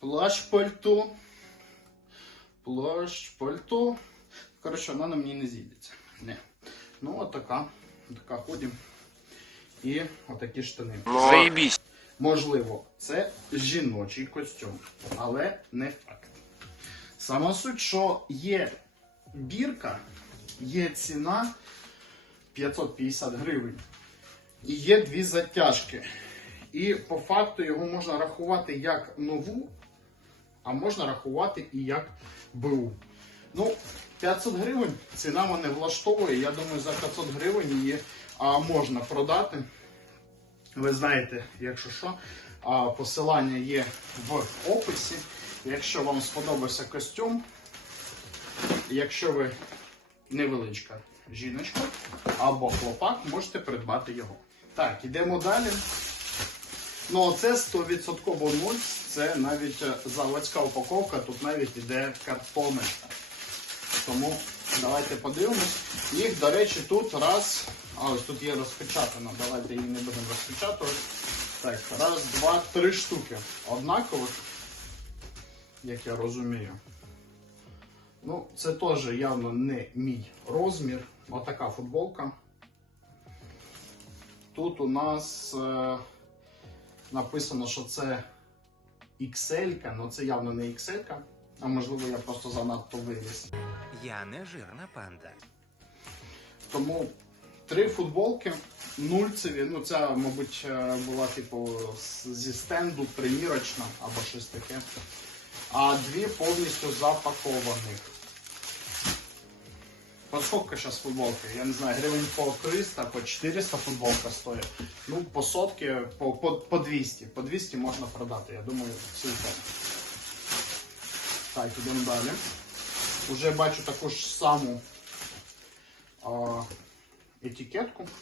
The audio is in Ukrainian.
плащ пальто. Плащ пальто. Коротше, вона на мені не зійдеться. Не. Ну, отака. Така ходім. І отакі штани. Заебись. Можливо, це жіночий костюм, але не факт. Сама суть, що є бірка, є ціна 550 гривень. І є дві затяжки. І по факту його можна рахувати як нову, а можна рахувати і як БУ. Ну, 500 гривень ціна мене влаштовує. Я думаю, за 500 гривень її а, можна продати. Ви знаєте, якщо що, а, посилання є в описі. Якщо вам сподобався костюм, якщо ви невеличка жіночка або хлопак, можете придбати його. Так, ідемо далі. Ну, це 100% нуль, це навіть е, заводська упаковка, тут навіть іде картони. Тому давайте подивимось. Їх, до речі, тут раз. А ось тут є розпечатано. Давайте її не будемо розпечатувати. Так, раз, два, три штуки. Однакових, як я розумію. Ну, це теж явно не мій розмір. Отака футболка. Тут у нас е, написано, що це XL, але це явно не XL, а можливо я просто занадто виріс. Я не жирна панда. Тому три футболки, нульцеві. Ну, ця, мабуть, е, була типу зі стенду примірочна або щось таке. А дві повністю запакованих. По сколько зараз футболки? Я не знаю, гривень по 300, по 400 футболка стоїть. Ну, по сотки, по, по, по 200. По 200 можна продати, я думаю, цілком. Так, ідемо далі. Уже бачу таку ж саму а, етикетку.